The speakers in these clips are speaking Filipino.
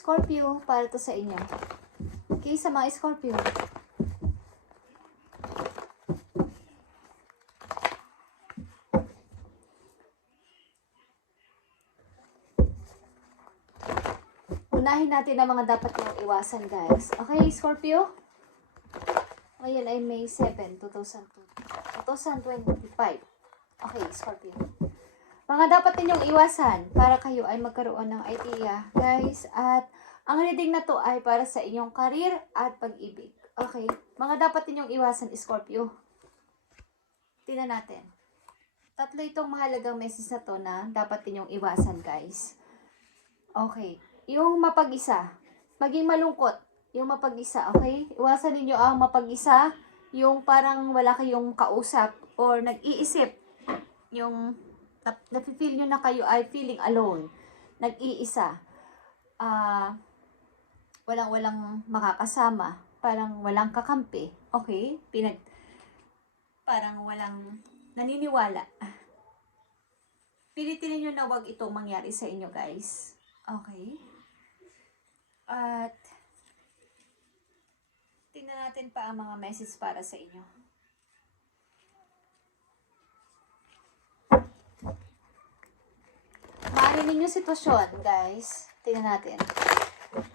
Scorpio, para to sa inyo. Okay, sa mga Scorpio. Unahin natin ang mga dapat yung iwasan, guys. Okay, Scorpio? Ngayon ay May 7, 2025. Okay, Scorpio. Mga dapat ninyong iwasan para kayo ay magkaroon ng idea, guys. At ang reading na to ay para sa inyong career at pag-ibig. Okay? Mga dapat ninyong iwasan, Scorpio. Tingnan natin. Tatlo itong mahalagang message na to na dapat ninyong iwasan, guys. Okay. Yung mapag-isa. Maging malungkot. Yung mapag-isa, okay? Iwasan ninyo ang mapag-isa. Yung parang wala kayong kausap or nag-iisip. Yung nafe-feel nyo na kayo ay feeling alone. Nag-iisa. Walang makakasama. Parang walang kakampi. Okay? Parang walang naniniwala. Pilitin nyo na wag itong mangyari sa inyo, guys. Okay? At tingnan natin pa ang mga message para sa inyo. Maaaring ninyo sitwasyon, guys. Tingnan natin.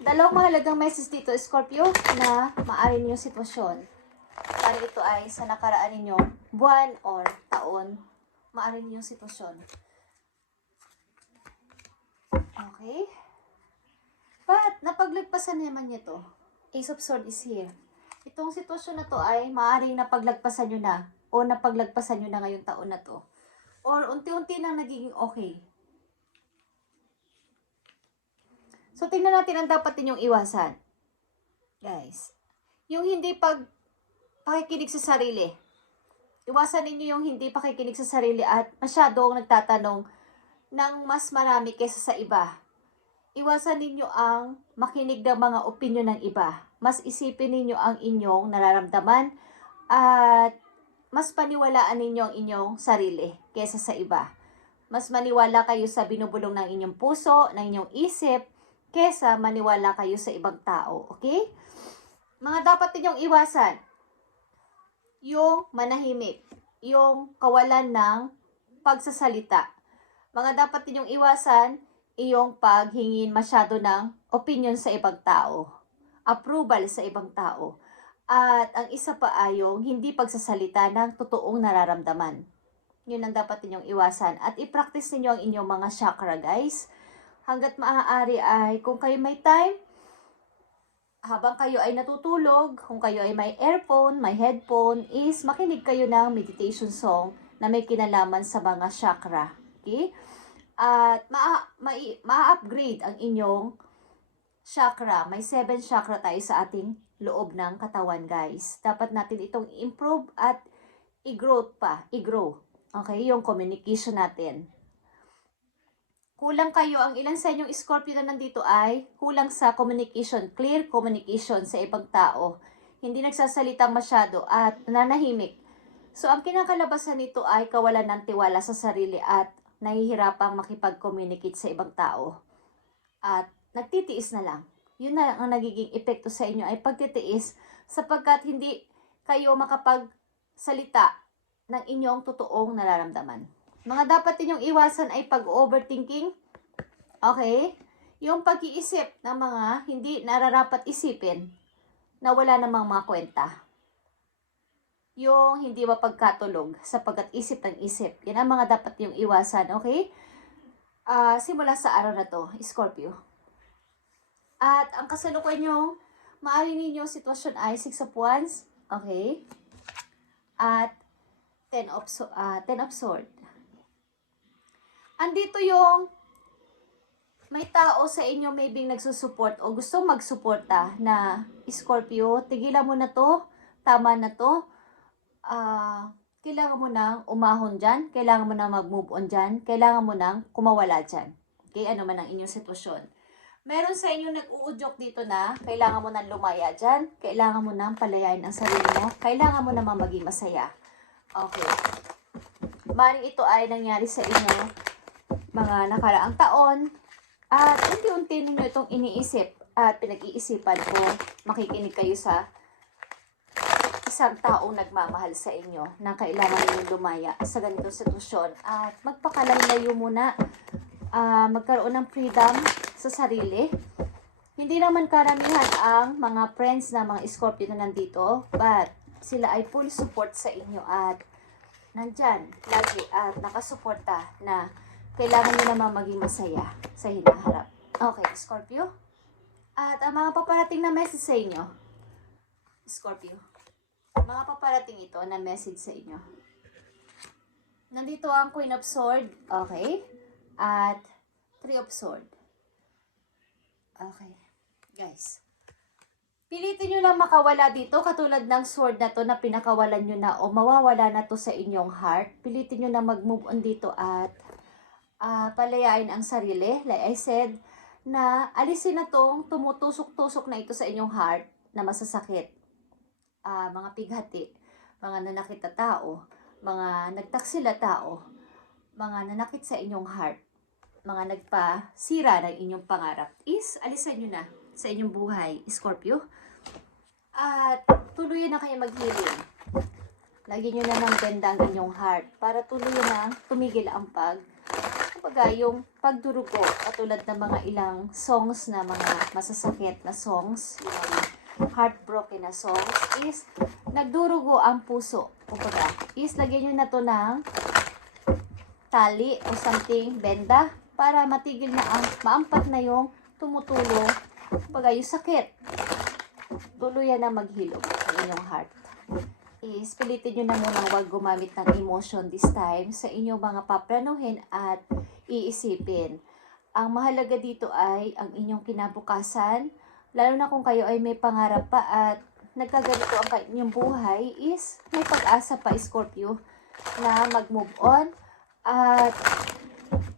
Dalawang mahalagang message dito, Scorpio, na maaaring ninyo sitwasyon. Para ito ay sa nakaraan ninyo, buwan or taon, maaaring ninyo sitwasyon. Okay? But, napaglagpasan naman niya to. Ace of Swords is here. Itong sitwasyon na to ay maaaring napaglagpasan nyo na o napaglagpasan nyo na ngayong taon na to. Or unti-unti nang nagiging okay. So, tingnan natin ang dapat ninyong iwasan. Guys. Yung hindi pakikinig sa sarili. Iwasan ninyo yung hindi pakikinig sa sarili at masyadong nagtatanong ng mas marami kaysa sa iba. Iwasan ninyo ang makinig ng mga opinyon ng iba. Mas isipin ninyo ang inyong nararamdaman at mas paniwalaan ninyo ang inyong sarili kaysa sa iba. Mas maniwala kayo sa binubulong ng inyong puso, ng inyong isip, kaysa maniwala kayo sa ibang tao. Okay? Mga dapat ninyong iwasan. Yung manahimik. Yung kawalan ng pagsasalita. Mga dapat ninyong iwasan, iyong paghingin masyado ng opinion sa ibang tao. Approval sa ibang tao. At ang isa pa ay yung hindi pagsasalita ng totoong nararamdaman. Yun ang dapat ninyong iwasan. At i-practice ninyo ang inyong mga chakra, guys. Hanggat maaari ay kung kayo may time, habang kayo ay natutulog, kung kayo ay may earphone, may headphone, is makinig kayo ng meditation song na may kinalaman sa mga chakra. Okay? At ma-upgrade ang inyong chakra. May 7 chakra tayo sa ating loob ng katawan, guys. Dapat natin itong improve at i-grow pa. I-grow. Okay? Yung communication natin. Kulang kayo, ang ilan sa inyong Scorpio na nandito ay kulang sa communication, clear communication sa ibang tao. Hindi nagsasalita masyado at nananahimik. So, ang kinakalabasan nito ay kawalan ng tiwala sa sarili at nahihirapang makipag-communicate sa ibang tao. At nagtitiis na lang. Yun na ang nagiging epekto sa inyo ay pagtitiis sapagkat hindi kayo makapagsalita ng inyong totoong nararamdaman. Mga dapat ninyong iwasan ay pag-overthinking. Okay? Yung pag-iisip ng mga hindi nararapat isipin na wala namang mga kwenta. Yung hindi mapagkatulog sapagkat isip ng isip. Yan ang mga dapat ninyong iwasan. Okay? Simula sa araw na to, Scorpio. At ang kasalukuyan yung maaari ninyong sitwasyon ay 6 of Wands. Okay? At 10 of Swords. Andito yung may tao sa inyo maybe nagsusupport o gustong magsuporta na Scorpio, tigilan mo na to, tama na to. Kailangan mo nang umahon dyan, kailangan mo nang mag-move on dyan, kailangan mo nang kumawala dyan. Okay, ano man ang inyong sitwasyon. Meron sa inyo nag-uudyok dito na kailangan mo nang lumaya dyan, kailangan mo nang palayain ang sarili mo, kailangan mo namang maging masaya. Okay. Maring ito ay nangyari sa inyo mga nakaraang taon At unti-unti ninyo itong iniisip at pinag-iisipan kung makikinig kayo sa isang taong nagmamahal sa inyo na kailangan ninyong lumaya sa ganitong sitwasyon. At magpakalayo muna, magkaroon ng freedom sa sarili. Hindi naman karamihan ang mga friends na mga Scorpio na nandito, but sila ay full support sa inyo at nandyan lagi at nakasuporta na kailangan nyo naman maging masaya sa hinaharap. Okay, Scorpio. At ang mga paparating na message sa inyo, Scorpio, mga paparating ito na message sa inyo. Nandito ang Queen of Swords, okay, at Three of Swords. Okay, guys. Pilitin nyo lang makawala dito, katulad ng sword na to na pinakawalan nyo na o mawawala na to sa inyong heart. Pilitin nyo na mag-move on dito at palayain ang sarili. Like I said, na alisin na tong tumutusok-tusok na ito sa inyong heart na masasakit. Mga pighati, mga nanakit na tao, mga nagtaksila tao, mga nanakit sa inyong heart, mga nagpasira ng inyong pangarap is alisan nyo na sa inyong buhay, Scorpio. At tuluyan na kayo mag-healing. Lagyan nyo na ng ganda ang inyong heart para tuluyan na tumigil ang yung pagdurugo, katulad ng mga ilang songs na mga masasakit na songs, yung heartbroken na songs, is nagdurugo ang puso. Kumbaga, is lagyan nyo na to ng tali o something, benda, para matigil na maampat na yung tumutulong, kumbaga yung sakit. Tuluyan na maghilog sa inyong heart. Is pilitin nyo na munang huwag gumamit ng emotion this time sa inyong mga paplanuhin at iisipin. Ang mahalaga dito ay ang inyong kinabukasan, lalo na kung kayo ay may pangarap pa at nagkaganito ang inyong buhay, is may pag-asa pa, Scorpio, na mag-move on at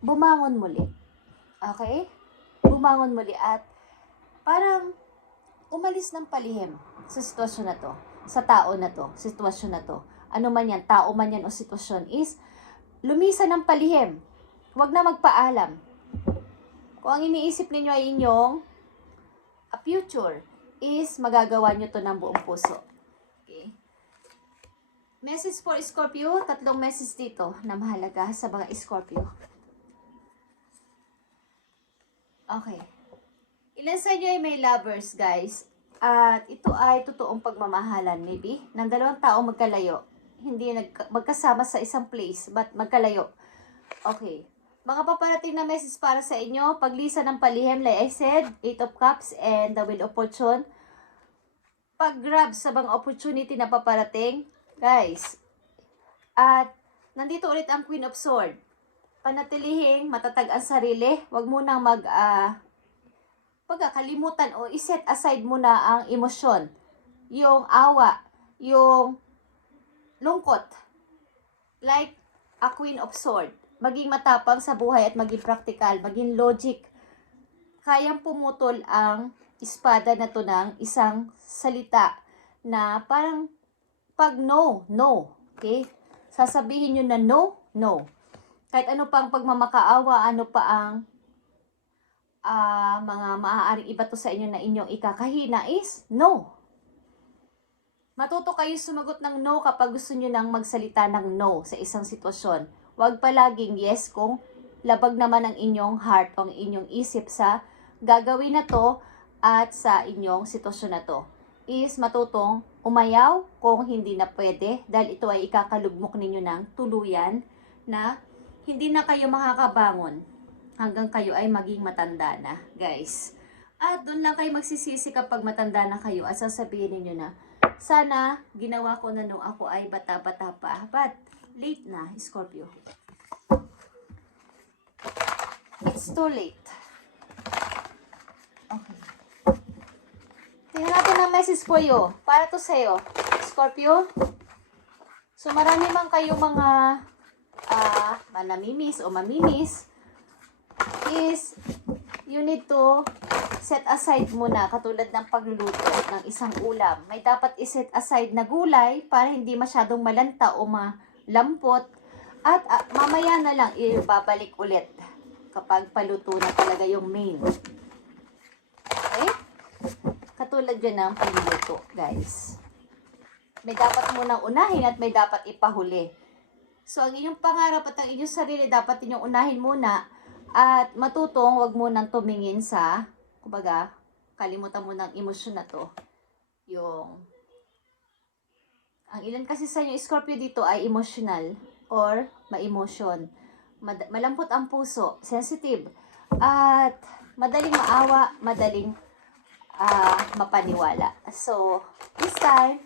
bumangon muli. Okay? Bumangon muli at parang umalis ng palihim sa sitwasyon na to, sa tao na to, sitwasyon na to. Ano man yan, tao man yan o sitwasyon, is lumisan ng palihim. Huwag na magpaalam. Kung ang iniisip ninyo ay inyong future, is magagawa nyo to ng buong puso. Okay? Message for Scorpio, 3 message dito na mahalaga sa mga Scorpio. Okay. Ilan sa inyo ay may lovers, guys? At ito ay totoong pagmamahalan, maybe, ng dalawang tao magkalayo. Hindi magkasama sa isang place, but magkalayo. Okay. Mga paparating na message para sa inyo, paglisa ng palihim, like I said, 8 of Cups and the Wheel of Fortune. Pag-grab sa mga opportunity na paparating, guys. At nandito ulit ang Queen of Swords. Panatilihing matatag ang sarili, wag munang pagkakalimutan o iset aside muna ang emosyon, yung awa, yung lungkot. Like a Queen of Swords. Maging matapang sa buhay at maging practical, maging logic. Kayang pumutol ang espada na to ng isang salita na parang pag no, no. Okay? Sasabihin nyo na no, no. Kahit ano pang pagmamakaawa, ano pa ang mga maaaring iba to sa inyo na inyong ikakahina is no. Matuto kayo sumagot ng no kapag gusto nyo nang magsalita ng no sa isang sitwasyon. Huwag palaging yes kung labag naman ang inyong heart o ang inyong isip sa gagawin na to at sa inyong sitwasyon na to. Is matutong umayaw kung hindi na pwede dahil ito ay ikakalugmok ninyo ng tuluyan na hindi na kayo makakabangon hanggang kayo ay maging matanda na, guys. At doon lang kayo magsisisi kapag matanda na kayo at sasabihin ninyo na, sana ginawa ko na nung ako ay bata-bata pa. But late na, Scorpio. It's too late. Okay. Tingnan natin ang message for you. Para to sa'yo, Scorpio. So marami man kayo mga manamimiss o mamimiss, is you need to set aside muna, katulad ng pagluluto ng isang ulam. May dapat iset aside na gulay para hindi masyadong malanta o malampot at mamaya na lang ibabalik ulit. kapag paluto na talaga yung main. Okay? Katulad yan ng paluto, guys. May dapat munang unahin at may dapat ipahuli. So, ang inyong pangarap at ang inyong sarili, dapat inyong unahin muna at matutong wag munang tumingin sa, kumbaga, kalimutan mo ng emosyon na to. Ang ilan kasi sa inyo, Scorpio dito ay emotional or ma-emotion. Malambot ang puso, sensitive, at madaling maawa, madaling mapaniwala. So, this time,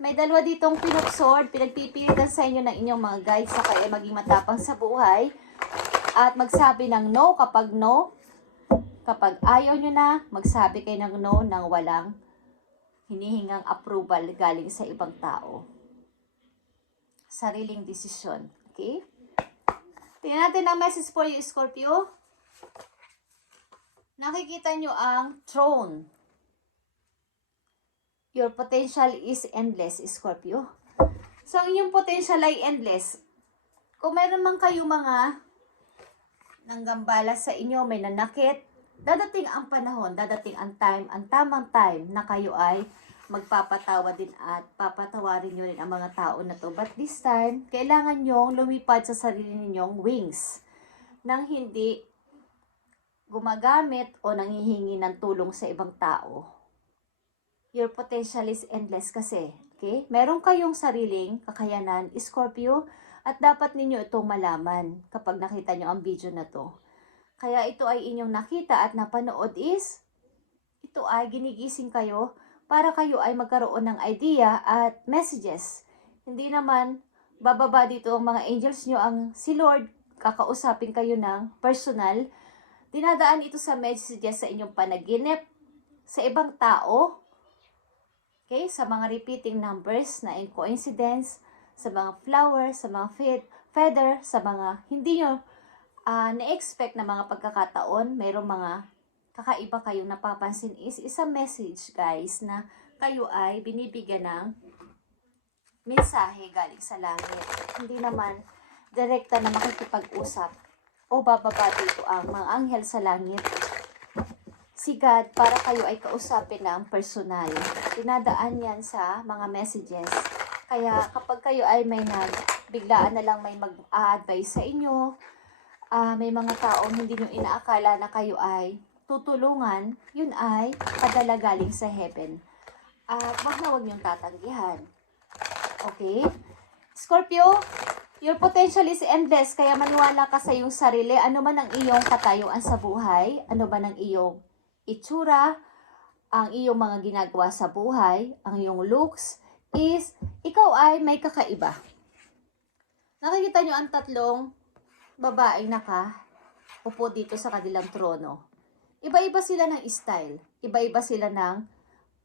may dalawa ditong Queen of Swords, pinagpipilitan sa inyo ng inyong mga guides sa kaya maging matapang sa buhay at magsabi ng no kapag no. Kapag ayaw nyo na, magsabi kayo ng no nang walang hinihingang approval galing sa ibang tao. Sariling desisyon. Okay? Tingnan natin ang message for you, Scorpio. Nakikita nyo ang throne. Your potential is endless, Scorpio. So, ang inyong potential ay endless. Kung meron man kayo mga nanggambala sa inyo, may nanakit, dadating ang panahon, dadating ang tamang time na kayo ay magpapatawa din at papatawarin nyo rin ang mga tao na to. But this time, kailangan nyong lumipad sa sarili ninyong wings nang hindi gumagamit o nanghihingi ng tulong sa ibang tao. Your potential is endless kasi. Okay? Meron kayong sariling kakayanan, Scorpio, at dapat ninyo itong malaman kapag nakita nyo ang video na to. Kaya ito ay inyong nakita at napanood ito ay ginigising kayo para kayo ay magkaroon ng idea at messages. Hindi naman bababa dito ang mga angels nyo, ang si Lord, kakausapin kayo ng personal. Dinadaan ito sa messages sa inyong panaginip, sa ibang tao, okay, sa mga repeating numbers na in coincidence, sa mga flowers, sa mga feather, sa mga hindi nyo na-expect na mga pagkakataon, mayroong mga kakaiba kayong napapansin is isang message, guys, na kayo ay binibigyan ng mensahe galing sa langit. Hindi naman direkta na makikipag-usap o bababa dito ang mga anghel sa langit. Si God, para kayo ay kausapin ng personal. Dinadaan yan sa mga messages. Kaya kapag kayo ay may biglaan na lang may mag-a-advise sa inyo, may mga taong hindi nyo inaakala na kayo ay tutulungan, yun ay padala galing sa heaven. At wag na wag nyong tatanggihan. Okay? Scorpio, your potential is endless, kaya maniwala ka sa iyong sarili. Ano man ang iyong katayuan sa buhay, ano man ang iyong itsura, ang iyong mga ginagawa sa buhay, ang iyong looks, is ikaw ay may kakaiba. Nakikita nyo ang tatlong babaeng upo dito sa kanilang trono. Iba-iba sila ng style. Iba-iba sila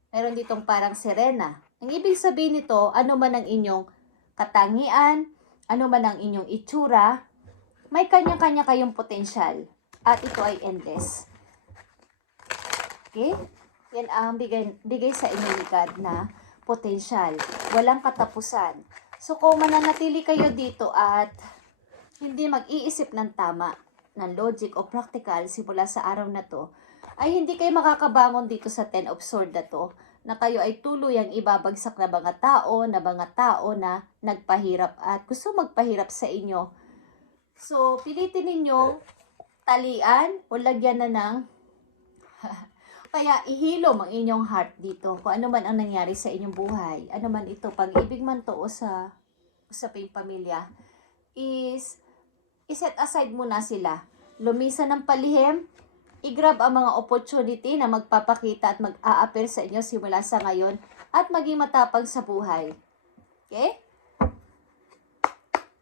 meron ditong parang sirena. Ang ibig sabihin nito, ano man ang inyong katangian, ano man ang inyong itsura, may kanya-kanya kayong potensyal. At ito ay endless. Okay? Yan ang bigay sa inyo ni God na potensyal. Walang katapusan. So kung mananatili kayo dito at hindi mag-iisip ng tama, ng logic o practical simula sa araw na to, ay hindi kayo makakabangon dito sa 10 of Swords na to, na kayo ay tuluyang ibabagsak na mga tao na nagpahirap at gusto magpahirap sa inyo. So, pilitin ninyo talian o lagyan na ng kaya ihilom ang inyong heart dito kung ano man ang nangyari sa inyong buhay. Ano man ito, pag-ibig man to o sa usaping pamilya, is iset aside muna sila. Lumisan ng palihim, i-grab ang mga opportunity na magpapakita at mag-a-appear sa inyo simula sa ngayon at maging matapang sa buhay. Okay?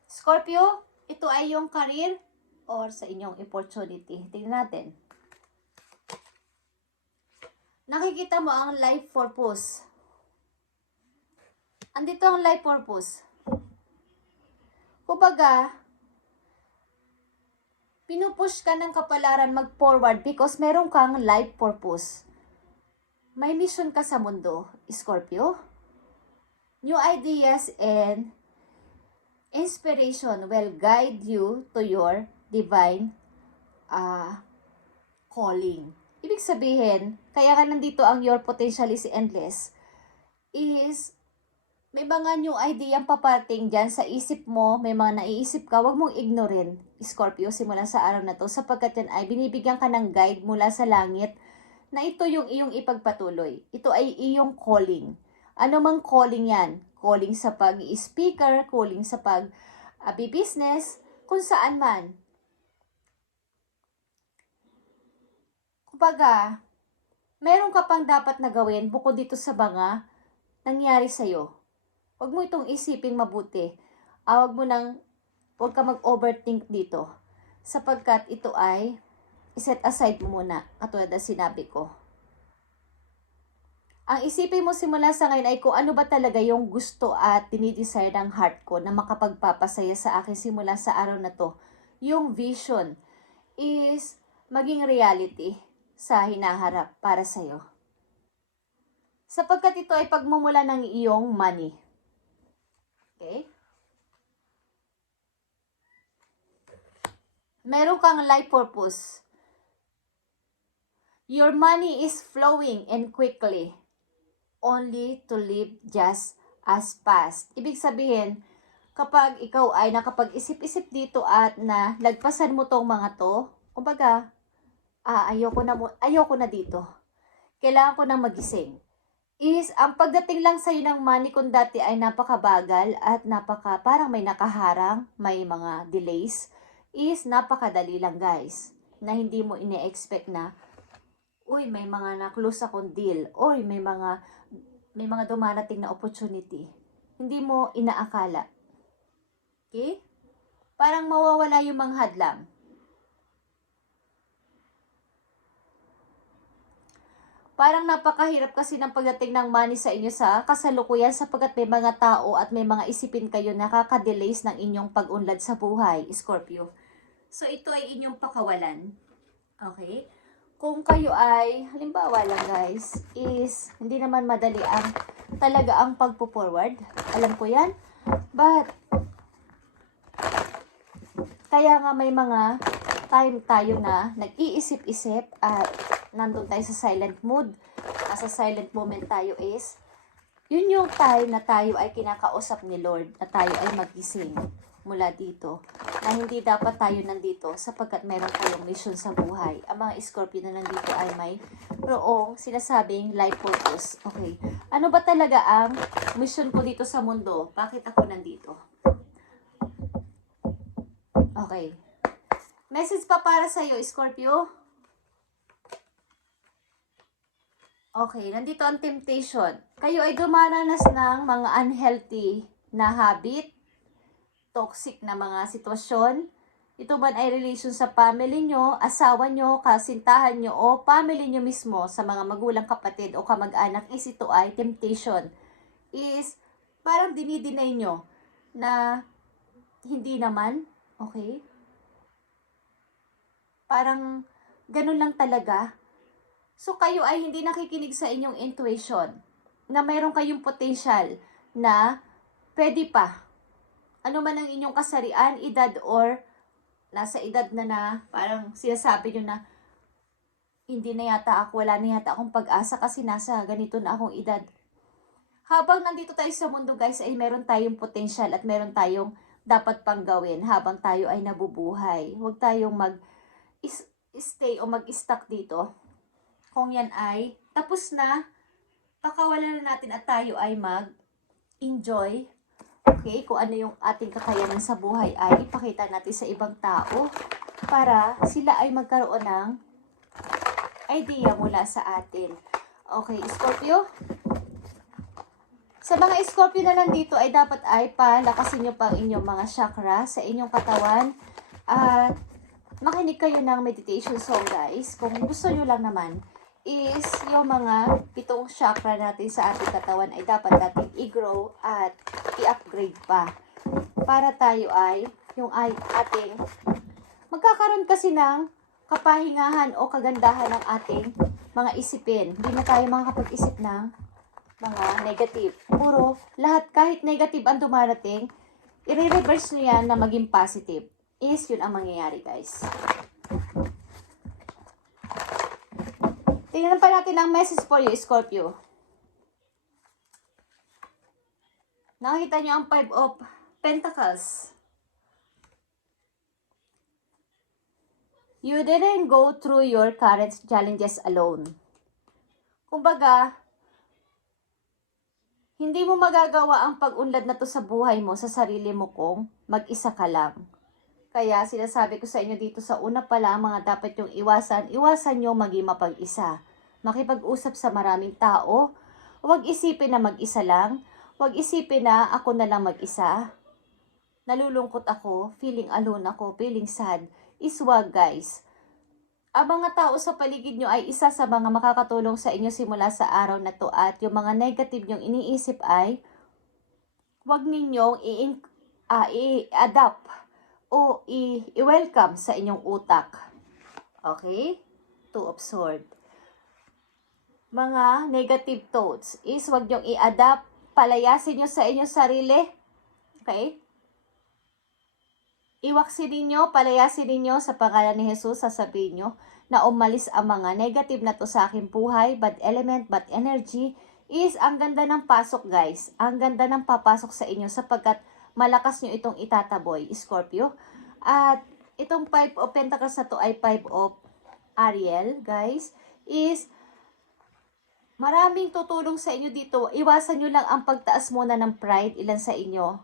Scorpio, ito ay yung career or sa inyong opportunity. Tingnan natin. Nakikita mo ang life purpose. Andito ang life purpose. Kumbaga, pinupush ka ng kapalaran mag-forward because meron kang life purpose. May mission ka sa mundo, Scorpio. New ideas and inspiration will guide you to your divine calling. Ibig sabihin, kaya nga nandito ang your potential is endless, is may mga new idea ang papating dyan sa isip mo, may mga naiisip ka, wag mong ignorin, Scorpio, simula sa araw na to, sapagkat yan ay binibigyan ka ng guide mula sa langit na ito yung iyong ipagpatuloy. Ito ay iyong calling. Ano mang calling yan? Calling sa pag-speaker, calling sa pag-business, kung saan man. Kumbaga, meron ka pang dapat na gawin bukod dito sa mga nangyari sa'yo. Huwag mo itong isiping mabuti. Huwag ka mag-overthink dito. Sapagkat ito ay iset aside mo muna, katulad na sinabi ko. Ang isipin mo simula sa ngayon ay kung ano ba talaga yung gusto at dinidesire ng heart ko na makapagpapasaya sa akin simula sa araw na to. Yung vision is maging reality sa hinaharap para sa'yo. Sapagkat ito ay pagmumula ng iyong money. Okay? Meron kang life purpose. Your money is flowing and quickly, only to live just as fast. Ibig sabihin, kapag ikaw ay nakapag-isip-isip dito at na lagpasan mo tong mga to, kumbaga, ayoko na dito. Kailangan ko nang magising. Is ang pagdating lang sa'yo ng money kung dati ay napakabagal at parang may nakaharang, may mga delays, is napakadali lang guys, na hindi mo ine-expect na, uy, may mga na-close akong deal, uy, may mga dumarating na opportunity. Hindi mo inaakala. Okay? Parang mawawala yung mga hadlang. Parang napakahirap kasi ng pagdating ng money sa inyo sa kasalukuyan sapagkat may mga tao at may mga isipin kayo na nakaka-delays ng inyong pag-unlad sa buhay, Scorpio. So, ito ay inyong pakawalan. Okay? Kung kayo ay, halimbawa lang guys, is hindi naman madali talaga ang pagpo-forward. Alam ko yan. But, kaya nga may mga time tayo na nag-iisip-isip at nandun tayo sa silent mood. Nasa silent moment tayo is, yun yung time na tayo ay kinakausap ni Lord, na tayo ay magising mula dito. Na hindi dapat tayo nandito sapagkat meron tayong mission sa buhay. Ang mga Scorpio na nandito ay may sinasabing life purpose. Okay. Ano ba talaga ang mission ko dito sa mundo? Bakit ako nandito? Okay. Message pa para sa'yo, Scorpio. Okay, nandito ang temptation. Kayo ay dumaranas ng mga unhealthy na habit, toxic na mga sitwasyon. Ito man ay relation sa family nyo, asawa nyo, kasintahan nyo, o family nyo mismo sa mga magulang, kapatid, o kamag-anak, is ito ay temptation. Is parang dinidinay nyo na hindi naman, okay? Parang ganun lang talaga. So, kayo ay hindi nakikinig sa inyong intuition na mayroon kayong potential na pwede pa. Ano man ang inyong kasarian, edad, or nasa edad na parang sinasabi nyo na hindi na yata ako, wala na yata akong pag-asa kasi nasa ganito na akong edad. Habang nandito tayo sa mundo guys, ay meron tayong potential at meron tayong dapat pang gawin habang tayo ay nabubuhay. Huwag tayong mag-stay o mag-stuck dito. Kung yan ay tapos na, pakawalan na natin at tayo ay mag-enjoy. Okay, kung ano yung ating kakayanan sa buhay ay ipakita natin sa ibang tao para sila ay magkaroon ng idea mula sa atin. Okay, Scorpio? Sa mga Scorpio na nandito ay dapat ay palakasin nyo pa ang inyong mga chakra sa inyong katawan at makinig kayo ng meditation song guys. Kung gusto nyo lang naman is yung mga 7 chakra natin sa ating katawan ay dapat natin i-grow at i-upgrade pa. Para tayo ay ating magkakaroon kasi ng kapahingahan o kagandahan ng ating mga isipin. Hindi na tayo makakapag-isip ng mga negative. Puro lahat, kahit negative ang dumarating, i-reverse nyo yan na maging positive. Is yun ang mangyayari guys. tingnan pa natin ang message for you, Scorpio. Nakita nyo ang 5 of Pentacles. You didn't go through your current challenges alone. Kumbaga, hindi mo magagawa ang pag-unlad na to sa buhay mo, sa sarili mo kung mag-isa ka lang. Kaya sinasabi ko sa inyo dito sa una pa lang, mga dapat yung iwasan nyo maging mapag-isa. Makipag-usap sa maraming tao, huwag isipin na mag-isa lang, huwag isipin na ako na lang mag-isa. Nalulungkot ako, feeling alone ako, feeling sad. Iswag, guys. Ang mga tao sa paligid nyo ay isa sa mga makakatulong sa inyo simula sa araw na to, at yung mga negative nyong iniisip ay huwag ninyong i-adapt o i-welcome sa inyong utak. Okay? To absorb. Mga negative thoughts is huwag nyong i-adapt, palayasin nyo sa inyong sarili. Okay? Iwaksin ninyo, palayasin ninyo sa pangalan ni Jesus, sasabihin nyo na umalis ang mga negative na to sa aking buhay, bad element, bad energy, is ang ganda ng pasok, guys. Ang ganda ng papasok sa inyo sapagkat malakas nyo itong itataboy, Scorpio. At itong 5 of Pentacles na to ay 5 of Ariel, guys, is maraming tutulong sa inyo dito. Iwasan nyo lang ang pagtaas muna ng pride, ilan sa inyo,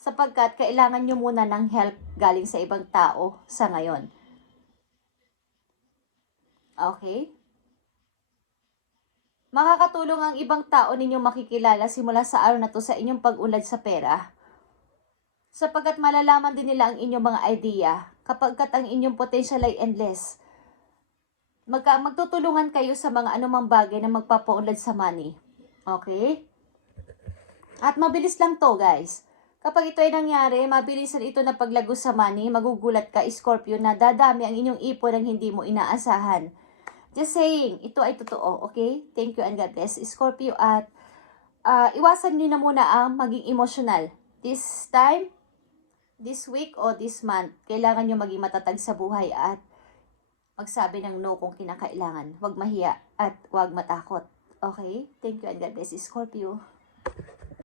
sapagkat kailangan nyo muna ng help galing sa ibang tao sa ngayon. Okay? Makakatulong ang ibang tao ninyong makikilala simula sa araw na to sa inyong pag-unlad sa pera. Sapagkat malalaman din nila ang inyong mga idea kapag ang inyong potential ay endless. Magtutulungan kayo sa mga anumang bagay na magpapaunlad sa money. Okay? At mabilis lang to, guys. Kapag ito ay nangyari, mabilisan ito na paglago sa money, magugulat ka, Scorpio, na dadami ang inyong ipon ng hindi mo inaasahan. Just saying, ito ay totoo, okay? Thank you and God bless, Scorpio. At iwasan nyo na muna ang maging emotional. This time, this week o this month, kailangan nyo maging matatag sa buhay at magsabi ng no kung kinakailangan. Huwag mahiya at huwag matakot. Okay? Thank you and God bless, Scorpio.